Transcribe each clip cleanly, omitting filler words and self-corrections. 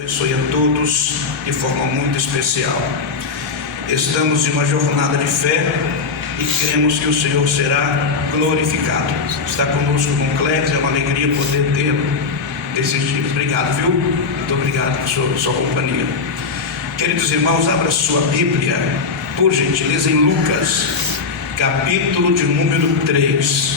Abençoe a todos de forma muito especial. Estamos em uma jornada de fé e cremos que o Senhor será glorificado. Está conosco com Cléves, é uma alegria poder tê-lo esses dias. Obrigado, viu? Muito obrigado por sua companhia. Queridos irmãos, abra sua Bíblia, por gentileza, em Lucas, capítulo de número 3.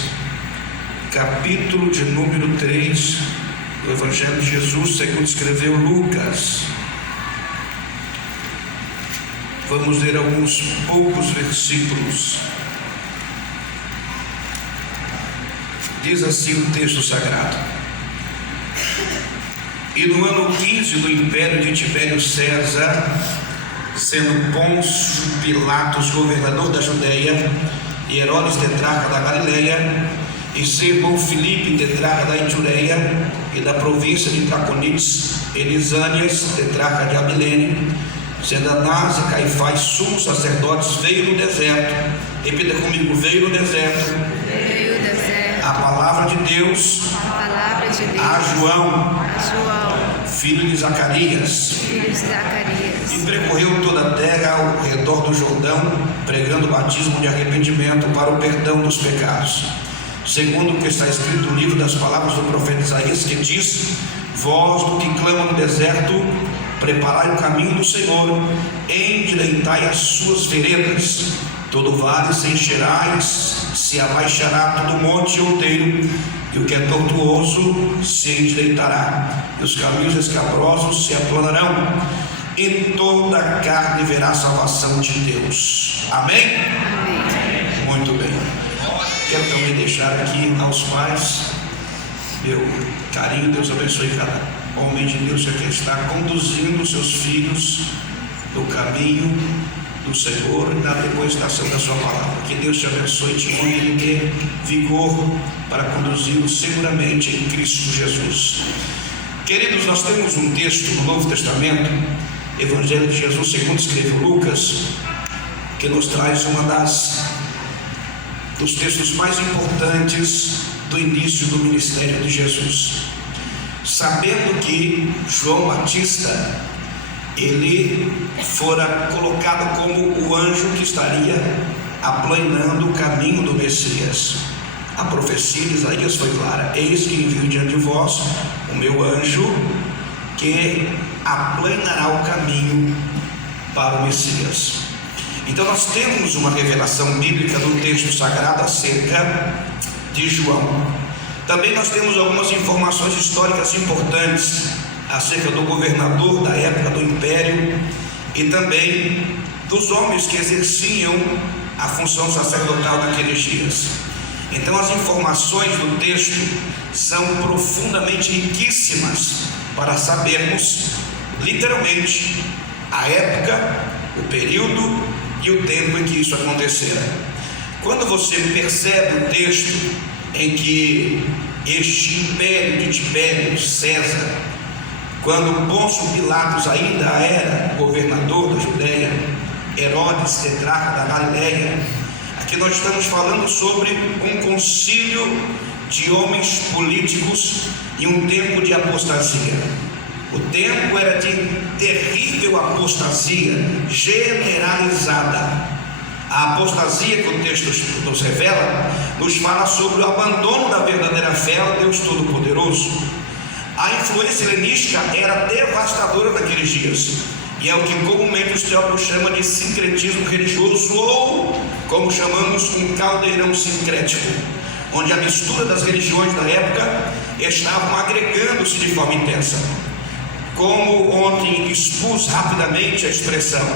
Capítulo de número 3 do Evangelho de Jesus, segundo escreveu Lucas. Vamos ler alguns poucos versículos. Diz assim o texto sagrado: E no ano 15 do império de Tibério César, sendo Pôncio Pilatos governador da Judeia, e Herodes tetrarca da Galileia, e seu irmão Filipe tetrarca da Itureia e da província de Traconites, e Lisânias tetrarca de Abilene, sendo Anás e Caifás sumos sacerdotes, veio no deserto. Repita comigo: veio no deserto. Veio o deserto. A palavra de Deus, a João, filho de Zacarias, e percorreu toda a terra ao redor do Jordão, pregando o batismo de arrependimento para o perdão dos pecados, segundo o que está escrito no livro das palavras do profeta Isaías, que diz: Vós do que clama no deserto, preparai o caminho do Senhor, endireitai as suas veredas. Todo vale se encherá, se abaixará todo monte outeiro, e o que é tortuoso se endireitará, e os caminhos escabrosos se aplanarão, e toda a carne verá a salvação de Deus. Amém? Amém. Muito bem. Quero também deixar aqui aos pais meu carinho. Deus abençoe cada homem de Deus que está conduzindo seus filhos no caminho do Senhor e na depositação da sua palavra. Que Deus te abençoe, te honre e dê vigor para conduzi-los seguramente em Cristo Jesus. Queridos, nós temos um texto no Novo Testamento, Evangelho de Jesus segundo escreveu Lucas, que nos traz dos textos mais importantes do início do ministério de Jesus. Sabendo que João Batista, ele fora colocado como o anjo que estaria aplanando o caminho do Messias. A profecia de Isaías foi clara: eis que envio diante de vós o meu anjo, que aplanará o caminho para o Messias. Então nós temos uma revelação bíblica no texto sagrado acerca de João. Também nós temos algumas informações históricas importantes acerca do governador da época do império e também dos homens que exerciam a função sacerdotal naqueles dias. Então as informações do texto são profundamente riquíssimas para sabermos literalmente a época, o período e o tempo em que isso acontecera. Quando você percebe o texto em que este império de Tibério César, quando Pôncio Pilatos ainda era governador da Judeia, Herodes tetrarca da Galileia, aqui nós estamos falando sobre um concílio de homens políticos e um tempo de apostasia. O tempo era de terrível apostasia generalizada. A apostasia que o texto nos revela, nos fala sobre o abandono da verdadeira fé ao Deus Todo-Poderoso. A influência helenística era devastadora naqueles dias, e é o que comumente os teólogos chamam de sincretismo religioso, ou, como chamamos, um caldeirão sincrético, onde a mistura das religiões da época estavam agregando-se de forma intensa. Como ontem expus rapidamente a expressão,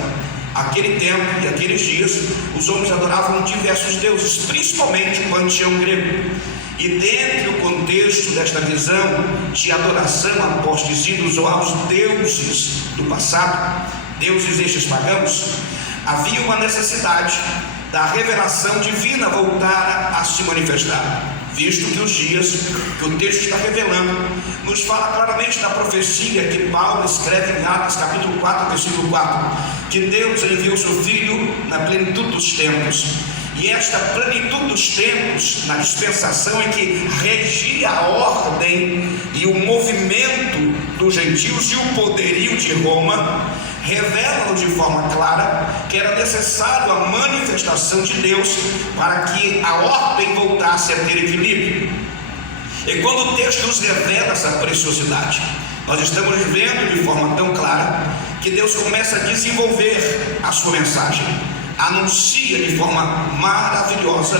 aquele tempo e aqueles dias, os homens adoravam diversos deuses, principalmente o panteão grego. E dentro do contexto desta visão de adoração a postes ídolos ou aos deuses do passado, deuses estes pagãos, havia uma necessidade da revelação divina voltar a se manifestar, visto que os dias que o texto está revelando nos fala claramente da profecia que Paulo escreve em Atos capítulo 4, versículo 4, que Deus enviou seu Filho na plenitude dos tempos, e esta plenitude dos tempos, na dispensação em que regia a ordem e o movimento dos gentios e o poderio de Roma, revelam de forma clara que era necessário a manifestação de Deus para que a ordem voltasse a ter equilíbrio. E quando o texto nos revela essa preciosidade, nós estamos vendo de forma tão clara que Deus começa a desenvolver a sua mensagem, anuncia de forma maravilhosa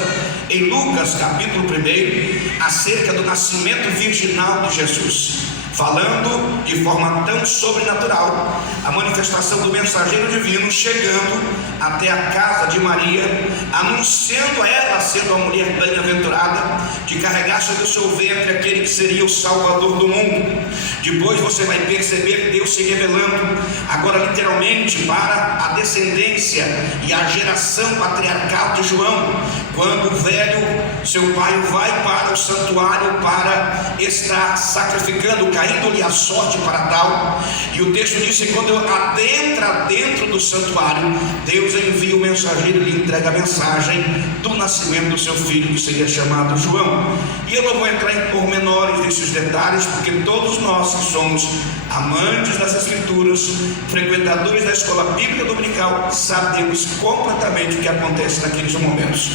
em Lucas capítulo 1 acerca do nascimento virginal de Jesus, falando de forma tão sobrenatural a manifestação do mensageiro divino chegando até a casa de Maria, anunciando a ela, sendo a mulher bem-aventurada, de carregar sobre o seu ventre aquele que seria o Salvador do mundo. Depois você vai perceber Deus se revelando agora literalmente para a descendência e a geração patriarcal de João, quando o velho, seu pai, vai para o santuário para estar sacrificando, caindo-lhe a sorte para tal, e o texto diz que quando adentra dentro do santuário, Deus envia o mensageiro e lhe entrega a mensagem do nascimento do seu filho, que seria chamado João. E eu não vou entrar em pormenores desses detalhes, porque todos nós que somos amantes das Escrituras, frequentadores da escola bíblica dominical, sabemos completamente o que acontece naqueles momentos.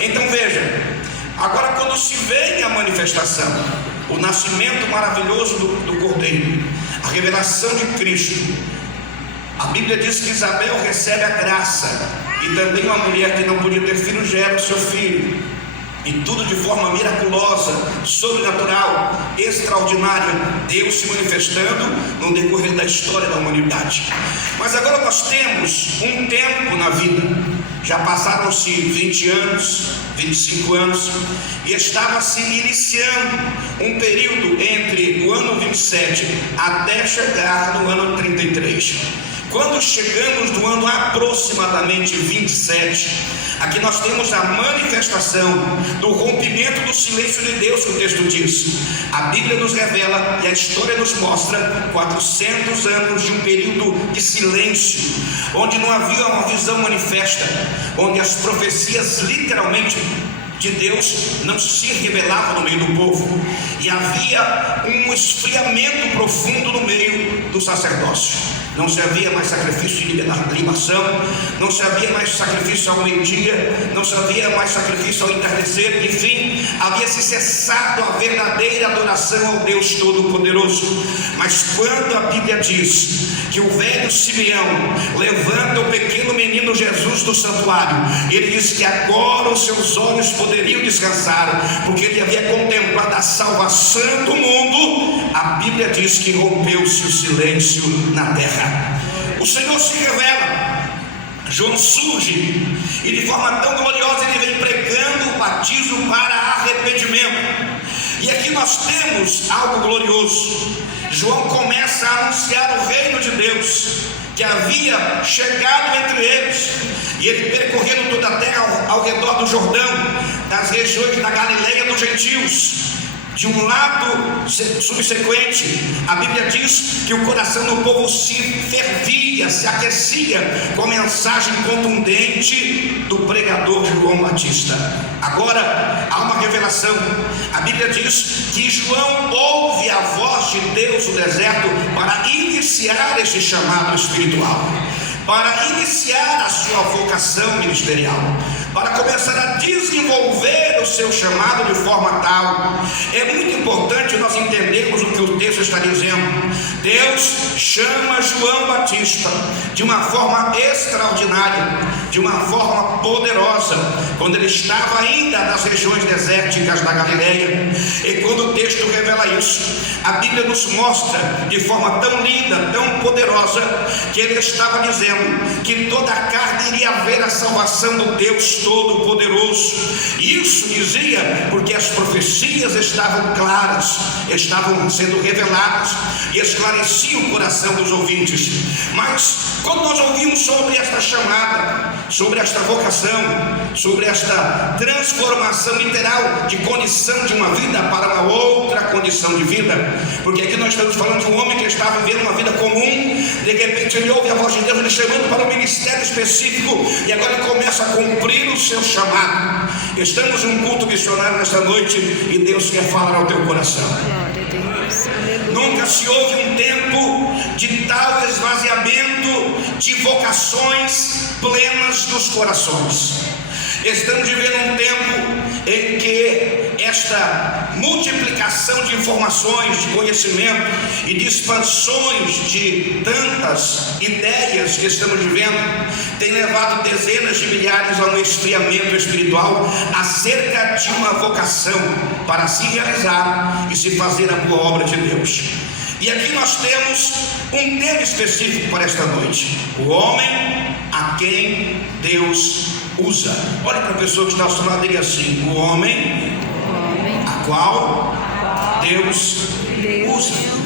Então veja, agora quando se vê a manifestação, o nascimento maravilhoso do Cordeiro, a revelação de Cristo, a Bíblia diz que Isabel recebe a graça, e também uma mulher que não podia ter filho gera o seu filho, e tudo de forma miraculosa, sobrenatural, extraordinária, Deus se manifestando no decorrer da história da humanidade. Mas agora nós temos um tempo na vida, já passaram-se 20 anos, 25 anos, e estava se iniciando um período entre o ano 27 até chegar no ano 33. Quando chegamos no ano aproximadamente 27, aqui nós temos a manifestação do rompimento do silêncio de Deus, que o texto diz. A Bíblia nos revela e a história nos mostra 400 anos de um período de silêncio, onde não havia uma visão manifesta, onde as profecias literalmente de Deus não se revelavam no meio do povo, e havia um esfriamento profundo no meio do sacerdócio. Não se havia mais sacrifício de libação, não se havia mais sacrifício ao meio-dia, não se havia mais sacrifício ao entardecer, enfim, havia se cessado a verdadeira adoração ao Deus Todo-Poderoso. Mas quando a Bíblia diz que o velho Simeão levanta o pequeno menino Jesus do santuário, ele diz que agora os seus olhos poderiam descansar, porque ele havia contemplado a salvação do mundo. A Bíblia diz que rompeu-se o silêncio na terra. O Senhor se revela, João surge, e de forma tão gloriosa ele vem pregando o batismo para arrependimento. E aqui nós temos algo glorioso. João começa a anunciar o reino de Deus, que havia chegado entre eles, e ele percorrendo toda a terra ao redor do Jordão, das regiões da Galileia dos gentios. De um lado subsequente, a Bíblia diz que o coração do povo se fervia, se aquecia com a mensagem contundente do pregador João Batista. Agora há uma revelação. A Bíblia diz que João ouve a voz de Deus no deserto para iniciar esse chamado espiritual, para iniciar a sua vocação ministerial, para começar a desenvolver o seu chamado de forma tal. É muito importante nós entendermos o que o texto está dizendo. Deus chama João Batista de uma forma extraordinária, de uma forma poderosa, quando ele estava ainda nas regiões desérticas da Galileia. E quando o texto revela isso, a Bíblia nos mostra de forma tão linda, tão poderosa, que ele estava dizendo que toda a carne iria ver a salvação do Deus Todo-Poderoso. Isso dizia porque as profecias estavam claras, estavam sendo reveladas e esclareciam o coração dos ouvintes. Mas quando nós ouvimos sobre esta chamada, sobre esta vocação, sobre esta transformação literal de condição de uma vida para uma outra condição de vida, porque aqui nós estamos falando de um homem que estava vivendo uma vida comum De repente ele ouve a voz de Deus lhe chamando para um ministério específico, e agora ele começa a cumprir o seu chamado. Estamos em um culto missionário nesta noite, e Deus quer falar ao teu coração. Glória a Deus. Aleluia. Nunca se houve um tempo de tal esvaziamento de vocações plenas dos corações. Estamos vivendo um tempo em que esta multiplicação de informações, de conhecimento e de expansões de tantas ideias que estamos vivendo tem levado dezenas de milhares a um esfriamento espiritual acerca de uma vocação para se realizar e se fazer a boa obra de Deus. E aqui nós temos um tema específico para esta noite: o homem a quem Deus usa. Olhe para a pessoa que está ao seu lado e diga assim: o homem a qual Deus usa.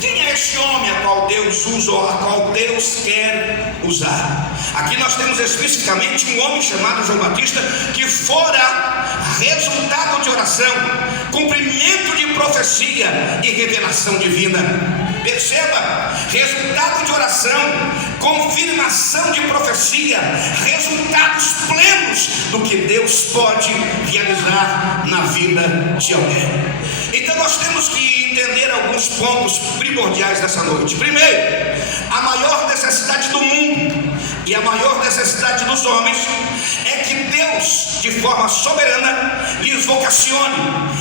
Quem é este homem a qual Deus usa, ou a qual Deus quer usar? Aqui nós temos especificamente um homem chamado João Batista, que fora resultado de oração, cumprimento de profecia e revelação divina. Perceba, resultado de oração, confirmação de profecia, resultados plenos do que Deus pode realizar na vida de alguém. Então nós temos que entender alguns pontos primordiais dessa noite. Primeiro, a maior necessidade do mundo e a maior necessidade dos homens é que Deus, de forma soberana, lhes vocacione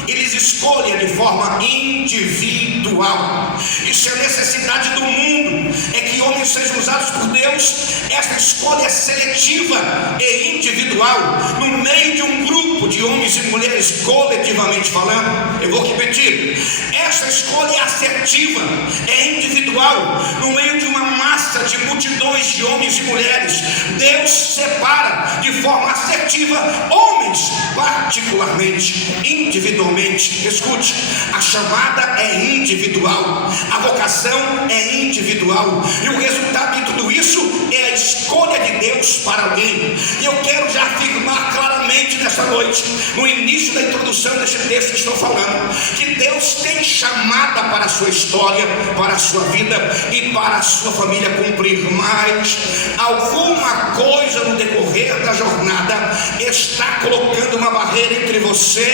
e lhes escolha de forma individual. Isso é necessidade do mundo, é que homens sejam usados por Deus. Esta escolha é seletiva e individual, no meio de um grupo de homens e mulheres, coletivamente falando. Eu vou repetir: esta escolha é assertiva, é individual, no meio de uma massa de multidões de homens e mulheres. Deus separa de forma assertiva homens, particularmente, individualmente. Escute, a chamada é individual, a vocação é individual, e o resultado de tudo isso é a escolha de Deus para alguém. E eu quero já afirmar claramente nessa noite, no início da introdução deste texto que estou falando, que Deus tem chamada para a sua história, para a sua vida e para a sua família cumprir. Mas alguma coisa no decorrer da jornada está colocando uma barreira entre você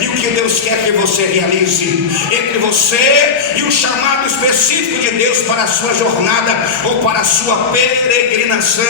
e o que Deus quer que você realize, entre você e o chamado específico de Deus para a sua jornada ou para a sua peregrinação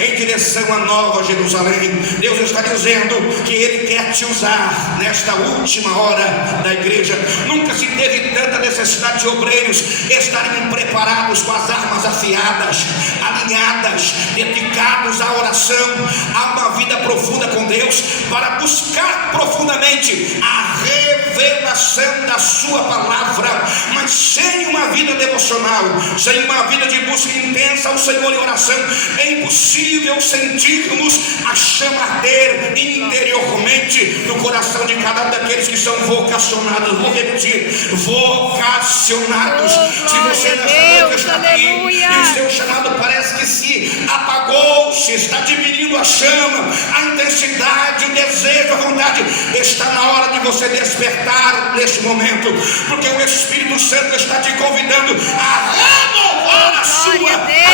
em direção à Nova Jerusalém. Deus está dizendo que Ele quer te usar nesta última hora da igreja. Nunca se teve tanta necessidade de obreiros estarem preparados com as armas afiadas, alinhadas, dedicados à oração, a uma vida profunda com Deus, para buscar profundamente a revelação da sua palavra. Mas sem uma vida devocional, sem uma vida de busca intensa ao Senhor em oração, é impossível sentirmos a chama arder interiormente no coração de cada um daqueles que são vocacionados. Vou repetir: vocacionados. Se você nesta noite está aqui e o seu chamado parece que se apagou, se está diminuindo a chama, a intensidade, o desejo, a vontade, está na hora de você despertar neste momento, porque o Espírito Santo está te convidando a renovar a sua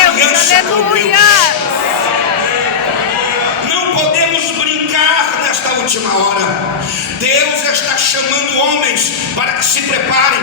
aliança com Deus. Não podemos brincar nesta última hora. Deus está chamando homens para que se preparem,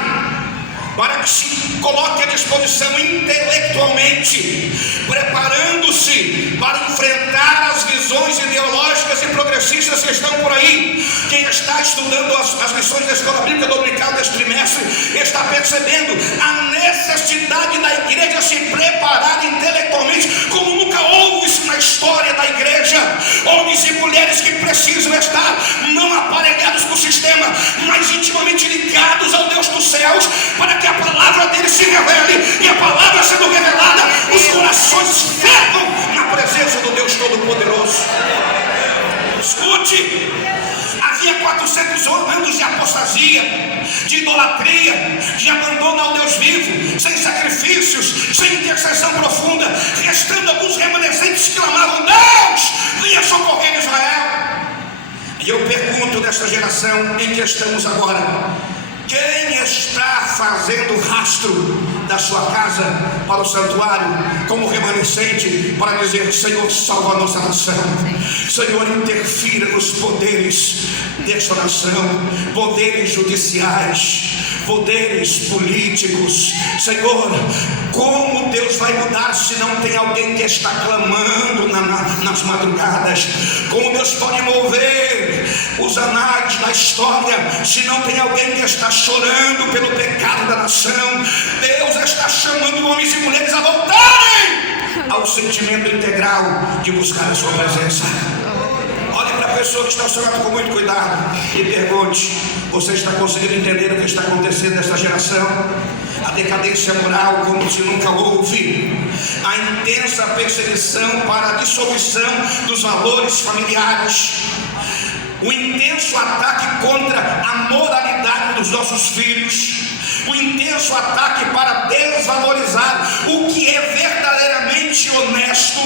para que se coloque à disposição intelectualmente, preparando-se para enfrentar as visões ideológicas e progressistas que estão por aí. Quem está estudando as lições da Escola Bíblica Dominical deste trimestre está percebendo a necessidade da igreja se preparar intelectualmente como nunca houve isso na história da igreja. Homens e mulheres que precisam estar não aparelhados com o sistema, mas intimamente ligados ao Deus dos céus, para que a palavra dele se revele, e a palavra sendo revelada, os corações fervam na presença do Deus Todo-Poderoso. Escute, havia 400 anos de apostasia, de idolatria, de abandono ao Deus vivo, sem sacrifícios, sem intercessão profunda, restando alguns remanescentes que clamavam: Deus, venha socorrer Israel. E eu pergunto nesta geração em que estamos agora: Quem está fazendo rastro da sua casa para o santuário como remanescente para dizer: Senhor, salva a nossa nação, Senhor, interfira nos poderes desta nação, poderes judiciais, poderes políticos. Senhor, como Deus vai mudar se não tem alguém que está clamando nas madrugadas? Como Deus pode mover os anais da história se não tem alguém que está chorando pelo pecado da nação? Deus está chamando homens e mulheres a voltarem ao sentimento integral de buscar a sua presença. Olhe para a pessoa que está ao seu lado com muito cuidado e pergunte: você está conseguindo entender o que está acontecendo nesta geração? A decadência moral como se nunca houve, a intensa perseguição para a dissolução dos valores familiares, o intenso ataque contra a moralidade dos nossos filhos, o intenso ataque para desvalorizar o que é verdadeiramente honesto,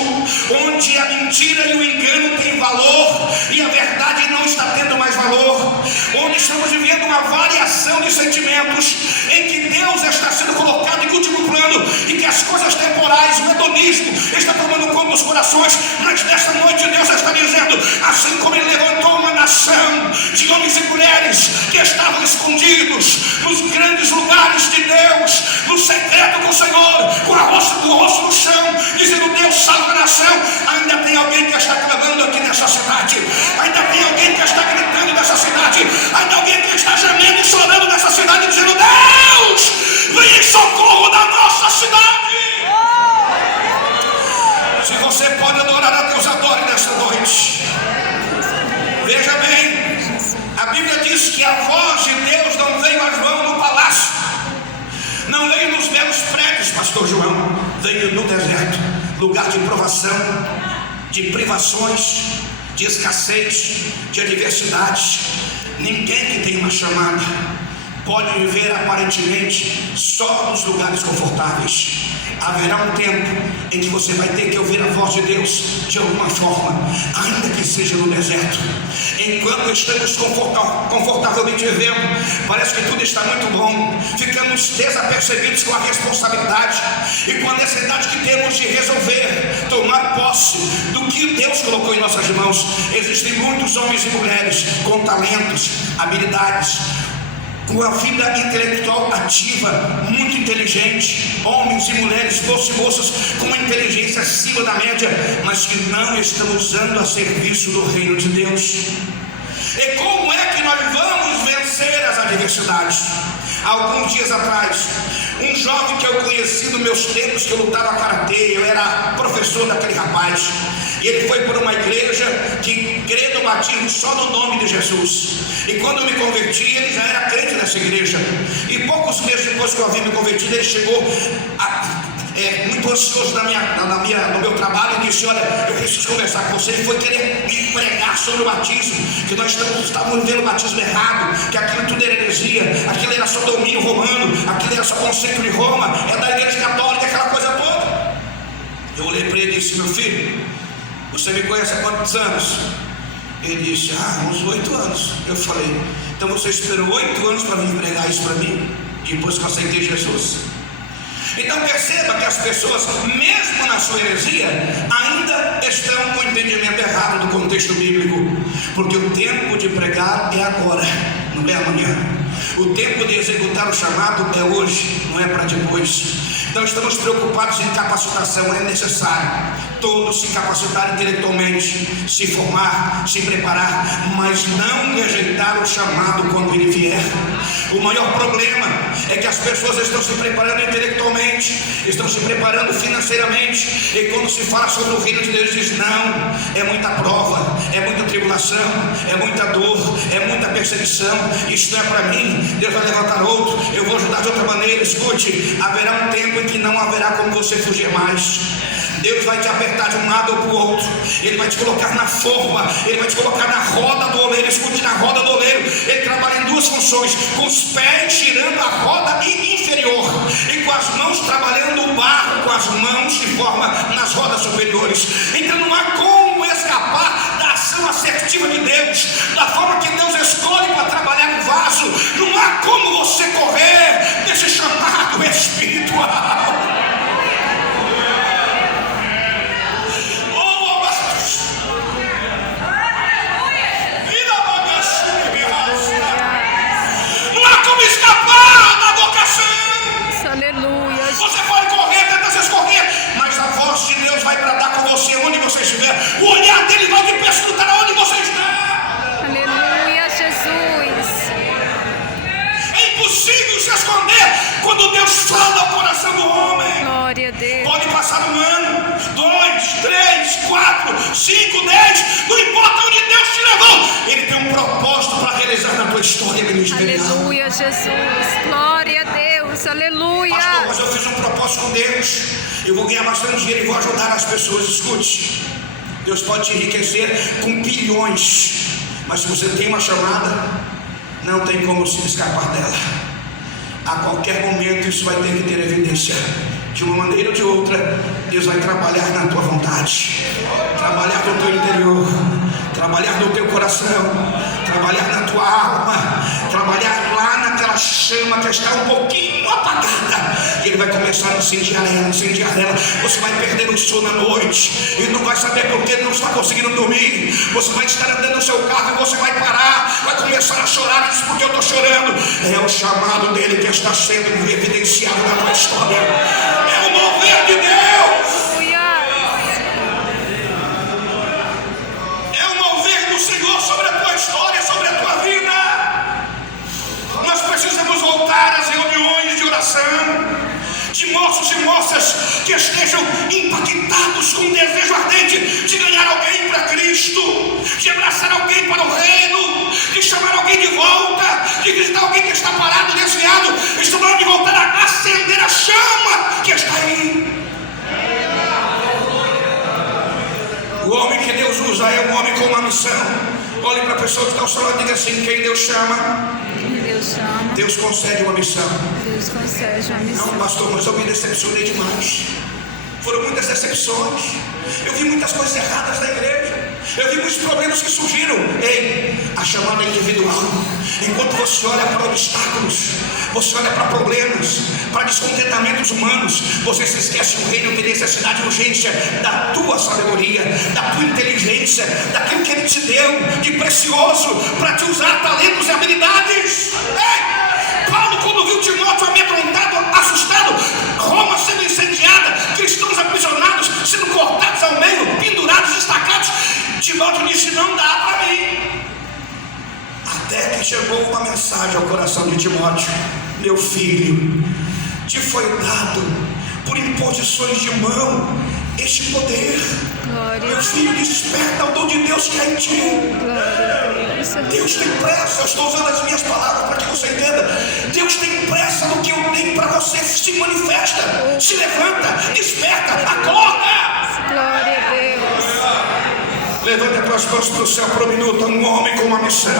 onde a mentira e o engano têm valor e a verdade não está tendo mais valor, onde estamos vivendo uma variação de sentimentos em que Deus está sendo colocado em último plano e que as coisas temporais, o hedonismo está tomando conta dos corações. Mas nesta noite Deus está dizendo: assim como Ele levantou uma nação de homens e mulheres que estavam escondidos nos grandes lugares de Deus, no secreto com o Senhor, com o rosto no chão, dizendo: Deus, salva a nação, ainda tem alguém que está clamando aqui nessa cidade, ainda tem alguém que está gritando nessa cidade, ainda alguém que está gemendo e chorando nessa cidade, dizendo: Deus, vem em socorro da nossa cidade. Se você pode adorar a Deus, adore nessa noite. Veja bem, a Bíblia diz que a voz de Deus não veio a João no palácio, não veio nos belos prédios, pastor João, veio no deserto, lugar de provação, de privações, de escassez, de adversidades. Ninguém que tem uma chamada pode viver aparentemente só nos lugares confortáveis. Haverá um tempo em que você vai ter que ouvir a voz de Deus de alguma forma, ainda que seja no deserto. Enquanto estamos confortavelmente vivendo, parece que tudo está muito bom, ficamos desapercebidos com a responsabilidade e com a necessidade que temos de resolver, tomar posse do que Deus colocou em nossas mãos. Existem muitos homens e mulheres com talentos, habilidades, com a vida intelectual ativa, muito inteligente, homens e mulheres, moços e moças com uma inteligência acima da média, mas que não estão usando a serviço do reino de Deus. E como é que nós vamos vencer as adversidades? Alguns dias atrás, um jovem que eu conheci nos meus tempos que eu lutava karatê, eu era professor daquele rapaz, e ele foi por uma igreja que crê no batismo só no nome de Jesus. E quando eu me converti, ele já era crente nessa igreja. E poucos meses depois que eu havia me convertido, ele chegou muito ansioso no meu trabalho e disse: olha, eu preciso conversar com você. Ele foi querer me pregar sobre o batismo, que nós estávamos vivendo o batismo errado, que aquilo tudo era heresia, aquilo era só domínio romano, aquilo era só conceito de Roma, é da igreja católica, aquela coisa toda. Eu olhei para ele e disse: meu filho, você me conhece há quantos anos? Ele disse: uns 8 anos. Eu falei: então você esperou 8 anos para vir pregar isso para mim, depois que eu aceitei Jesus? Então perceba que as pessoas, mesmo na sua heresia, ainda estão com o entendimento errado do contexto bíblico, porque o tempo de pregar é agora, não é amanhã. O tempo de executar o chamado é hoje, não é para depois. Então estamos preocupados em capacitação, é necessário todos se capacitar intelectualmente, se formar, se preparar, mas não rejeitar o chamado quando ele vier. O maior problema é que as pessoas estão se preparando intelectualmente, estão se preparando financeiramente, e quando se fala sobre o reino de Deus, diz: não, é muita prova, é muita tribulação, é muita dor, é muita perseguição, isso não é para mim, Deus vai levantar outro, eu vou ajudar de outra maneira. Escute, haverá um tempo em que não haverá como você fugir mais. Deus vai te apertar de um lado ou para o outro, Ele vai te colocar na forma, Ele vai te colocar na roda do oleiro. Escute, na roda do oleiro Ele trabalha em duas funções: com os pés tirando a roda inferior e com as mãos trabalhando o barro com as mãos de forma nas rodas superiores. Então não há como escapar da ação assertiva de Deus, da forma que Deus escolhe para trabalhar no vaso. Não há como você Glória a Deus. Pode passar 1 ano, 2, 3, 4, 5, 10, não importa onde Deus te levou, Ele tem um propósito para realizar na tua história ministerial. Aleluia, Jesus. Glória a Deus. Aleluia. Pastor, mas eu fiz um propósito com Deus, eu vou ganhar bastante dinheiro e vou ajudar as pessoas. Escute, Deus pode te enriquecer com bilhões, mas se você tem uma chamada, não tem como se escapar dela. A qualquer momento isso vai ter que ter evidência. De uma maneira ou de outra, Deus vai trabalhar na tua vontade, trabalhar no teu interior, trabalhar no teu coração, trabalhar na tua alma, trabalhar lá naquela chama que está um pouquinho apagada, e Ele vai começar a incendiar ela. Você vai perder o sono à noite e não vai saber por que não está conseguindo dormir. Você vai estar andando no seu carro e você vai parar, vai começar a chorar. Isso porque eu estou chorando. É o chamado dele que está sendo evidenciado na tua história. É o mover de Deus. É o mover do Senhor sobre a tua história, sobre a tua vida. Nós precisamos voltar às reuniões de oração, de moços e moças que estejam impactados com um desejo ardente de ganhar alguém para Cristo, de abraçar alguém para o reino, de chamar alguém de volta, de visitar alguém que está parado, desviado. Estou falando de voltar a acender a chama que está aí. O homem que Deus usa é um homem com uma missão. Olhe para a pessoa que está ao seu lado e diga assim: quem Deus chama, Deus concede uma missão. Deus concede uma missão. Não, pastor, mas eu me decepcionei demais. Foram muitas decepções. Eu vi muitas coisas erradas na igreja. Eu vi muitos problemas que surgiram. Ei, a chamada é individual. Enquanto você olha para obstáculos, você olha para problemas, para descontentamentos humanos, você se esquece que o reino tem necessidade e urgência da tua sabedoria, da tua inteligência, daquilo que Ele te deu de precioso para te usar talentos e habilidades. Ei, Paulo, quando viu Timóteo amedrontado, assustado, Roma sendo incendiada, cristãos aprisionados, sendo cortados ao meio, pendurados, destacados, Timóteo disse: não dá para mim. Até que chegou uma mensagem ao coração de Timóteo: meu filho, te foi dado por imposições de mão este poder. Glória. Meu filho, desperta o dom de Deus que há em ti. Deus tem pressa. Eu estou usando as minhas palavras para que você entenda. Deus tem pressa no que eu tenho para você. Se manifesta, se levanta, desperta, acorda. Glória a Deus. Levante as tuas mãos para o céu por um minuto. Um homem com uma missão.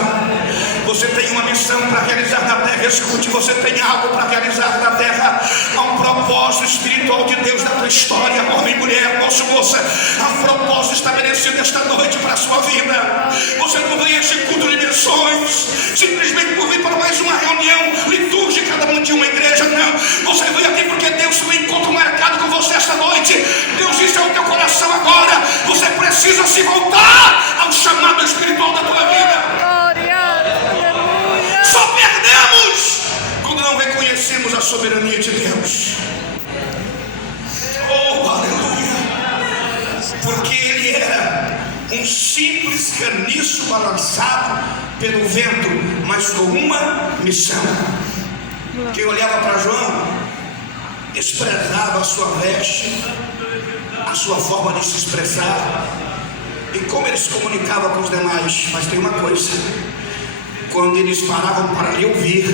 Você tem uma missão para realizar na terra. Escute, você tem algo para realizar na terra. Há um propósito espiritual de Deus na tua história. Homem, mulher, moço, moça. Há um propósito estabelecido esta noite para a sua vida. Você não vem a este culto de missões simplesmente por vir para mais uma reunião litúrgica de uma igreja. Não. Você veio aqui porque Deus tem um encontro marcado com você esta noite. Deus disse ao teu coração agora: você precisa se voltar ao chamado espiritual da tua vida. Glória. Aleluia. Só perdemos quando não reconhecemos a soberania de Deus. Oh, aleluia. Porque ele era um simples caniço balançado pelo vento, mas com uma missão. Quem olhava para João desprezava a sua veste, a sua forma de se expressar e como ele se comunicava com os demais. Mas tem uma coisa: quando eles paravam para lhe ouvir,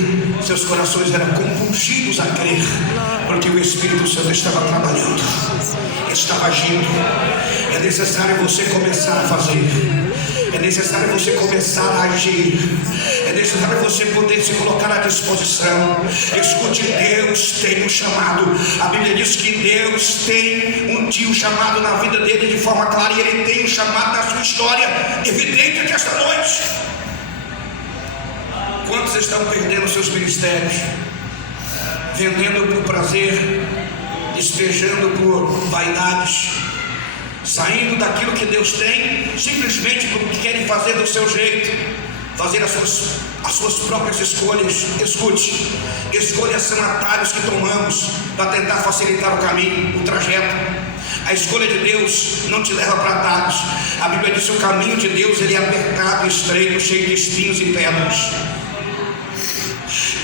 seus corações eram compulgidos a crer, porque o Espírito Santo estava trabalhando, estava agindo. É necessário você começar a fazer, é necessário você começar a agir, é necessário você poder se colocar à disposição. Escute, Deus tem um chamado. A Bíblia diz que Deus tem um chamado na vida dele de forma clara, e Ele tem um chamado na sua história evidente aqui esta noite. Quantos estão perdendo seus ministérios, vendendo por prazer, despejando por vaidades, saindo daquilo que Deus tem, simplesmente porque querem fazer do seu jeito, fazer as suas próprias escolhas. Escute, escolhas são atalhos que tomamos para tentar facilitar o caminho, o trajeto. A escolha de Deus não te leva para atalhos. A Bíblia diz que o caminho de Deus ele é apertado, estreito, cheio de espinhos e pedras.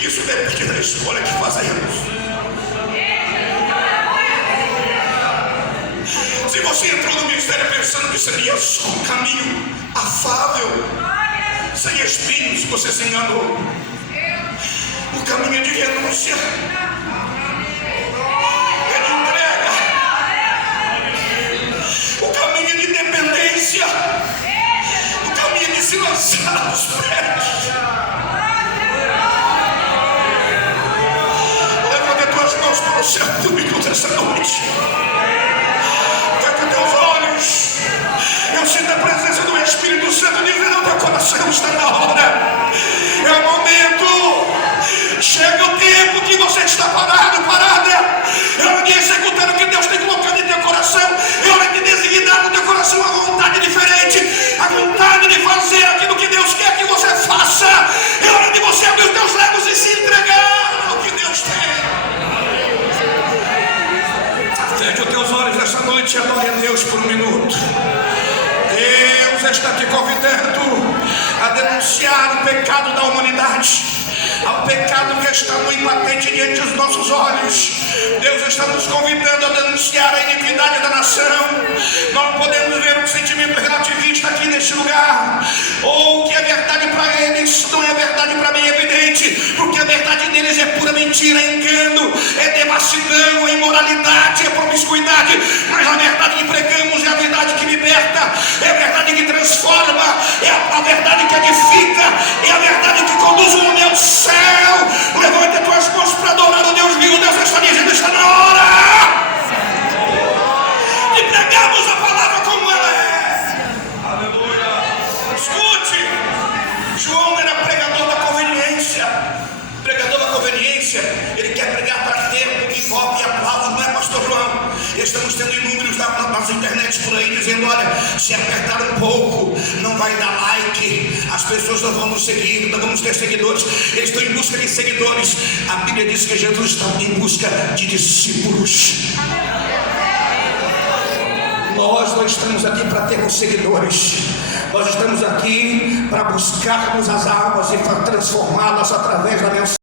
Isso depende da escolha que fazemos. ministério pensando que seria só um caminho afável, sem espinhos. Você se enganou. O caminho de renúncia, é de entrega. O caminho de dependência, o caminho de se lançar aos pés. Levanta tuas mãos para o céu comigo nessa noite. Fecha teus olhos. Eu sinto a presença do Espírito Santo dizendo ao teu coração: está na hora. É o momento. Chega o tempo que você está parado, parada. É hora de executar o que Deus tem colocado em teu coração. É hora de designar no teu coração a vontade diferente, a vontade de fazer aquilo que Deus quer que você faça. É hora de você abrir os teus lábios e se entregar ao que Deus tem. Feche os teus olhos nessa noite e adore a Deus por um minuto. Deus está te convidando a denunciar o pecado da humanidade, ao pecado que está muito patente diante dos nossos olhos. Deus está nos convidando a denunciar a iniquidade da nação. Não podemos ver um sentimento relativista aqui neste lugar, ou o que é verdade para eles não é verdade para mim, é evidente, porque a verdade deles é pura mentira, é engano, é devassidão, é imoralidade, é promiscuidade. Mas a verdade que pregamos é a verdade que liberta, é a verdade que transforma, é a verdade que edifica, é a verdade que conduz o homem ao céu. Levante as tuas mãos para adorar o Deus vivo. Deus está dizendo: está na hora de pregarmos a palavra como ela é. Aleluia. Escute, João era pregador da conveniência. Pregador da conveniência, ele quer pregar para tempo, ibope e aplauso, não é, pastor João? Estamos tendo inúmeros nas internets por aí dizendo: olha, se apertar um pouco, não vai dar like, as pessoas não vão nos seguir, não vamos ter seguidores. Eles estão em busca de seguidores. A Bíblia diz que Jesus está em busca de discípulos. Nós não estamos aqui para termos seguidores. Nós estamos aqui para buscarmos as almas e para transformá-las através da mensagem.